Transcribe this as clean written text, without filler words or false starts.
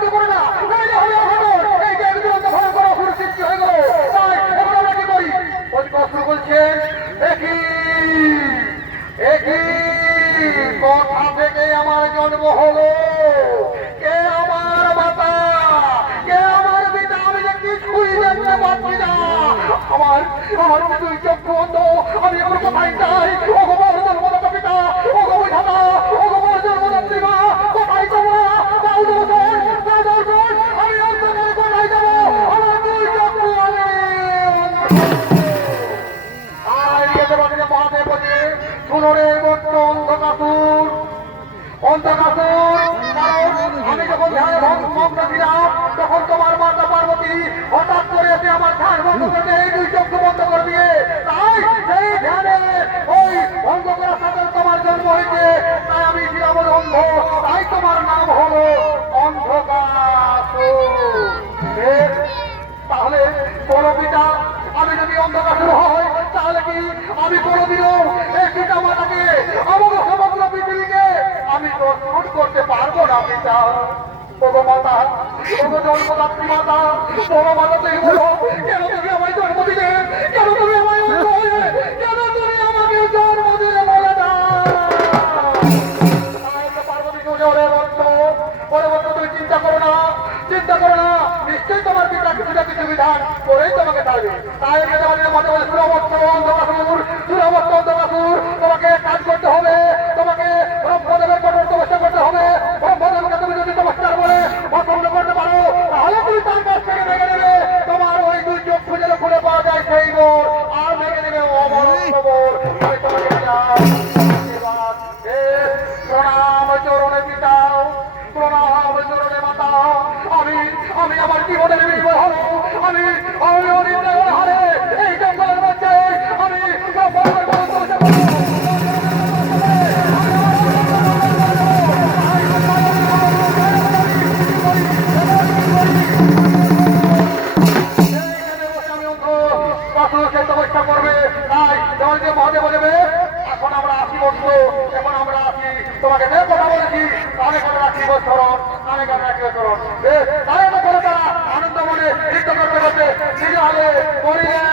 বন্ধ করে না, নইলে হবে অঘটন। এই যে একদিন ভয়ঙ্কর অসুর সৃষ্টি হয়ে গেল। তাই এখন আমরা কি করি? অসুর বলছেন, একই কথা থেকে আমার জন্ম হলো, কে আমার মাতা, কে আমার পিতা, আমি যে কিছুই দেখতে পাচ্ছি না। আমার আমার দুই চক্ষু বন্ধ, আমি এখন কোথায় যাই? অগমর জন্মদাতা পিতা, অগমর ধাতা, অগমর জন্মদাত্রী মা, কোথায় তোমরা? দাও দর্শন, দাও দর্শন, আমি অন্ধকারে কোথায় যাবো? আমার দুই চক্ষু আমি মহাদেব বলে শুনোরে বলতো অন্ধকাসুর, অন্ধকাসুর। কারণ আমি যখন ধ্যানে মগ্ন ছিলাম তখন তোমার মাতা পার্বতী হঠাৎ করে এসে আমার ধ্যান বন্ধ করে এই দুই চক্ষু বন্ধ করে দিয়ে, তাই সেই ধ্যানে ওই ভঙ্গ করার সাথে তোমার জন্ম হয়েছে। তাই আমি ছিলাম অন্ধ, তাই তোমার নাম হলো অন্ধকাসুর। তাহলে কোন পিতা, আমি যদি অন্ধকাসুর হয় তাহলে কি আমি কোনদিনও এই পিতা মাতাকে, আমাকে সমগ্র পৃথিবীকে আমি তো শুট করতে পারবো না পিতা। ওগো মাতা, ওগো জন্মদাত্রী মাতা, ওগো মাতা তুমি বলো, কেন তুমি আমায় জন্ম দিলে? কেন তুমি আমায় অন্ধ হয়ে, কেন তুমি আমাকে জন্ম দিলে বলে না? পার্বতী জোরে বলতো, বলে বলতো তুমি চিন্তা করো না, চিন্তা করো না, নিশ্চয়ই তোমার পিতা কিছু না কিছু বিধান করেই তোমাকে ছাড়বে। তাই আমাদের মনে বলে সুরবস্ত অন্ধকাসুর, সুরবস্ত অন্ধকাসুর, তোমাকে কাজ করতে হবে, তোমাকে ব্রহ্মদেবের কঠোর তপস্যা করতে হবে। ব্রহ্মদেবকে তুমি যদি তপস্যার বলে পছন্দ করতে পারো তাহলে তুমি তার কাছ থেকে ভেঙে নেবে তোমার ওই দুই চোখ খুঁজে খুলে পাওয়া যায় সেই মোর, আর ভেঙে নেবে অমর খবর। আমি তোমাকে প্রণাম চরণে পিতা, প্রণাম চরণে মাতা। আমি আমি আমার জীবনের বিপদ হলো, আমি হারে এই জঙ্গলের মধ্যে আমি তপস্যা করবে। তাই তোমাকে মহাদেব দেবে এখন আমরা আসি বছর, এখন আমরা আসি তোমাকে যে কথা বলেছি তাহলে কথা রাখিব স্মরণ, তাহলে কথা রাখিব স্মরণ। তাহলে তো করে তারা আনন্দ মনে নৃত্য করতে করতে নিজে হলে করিলেন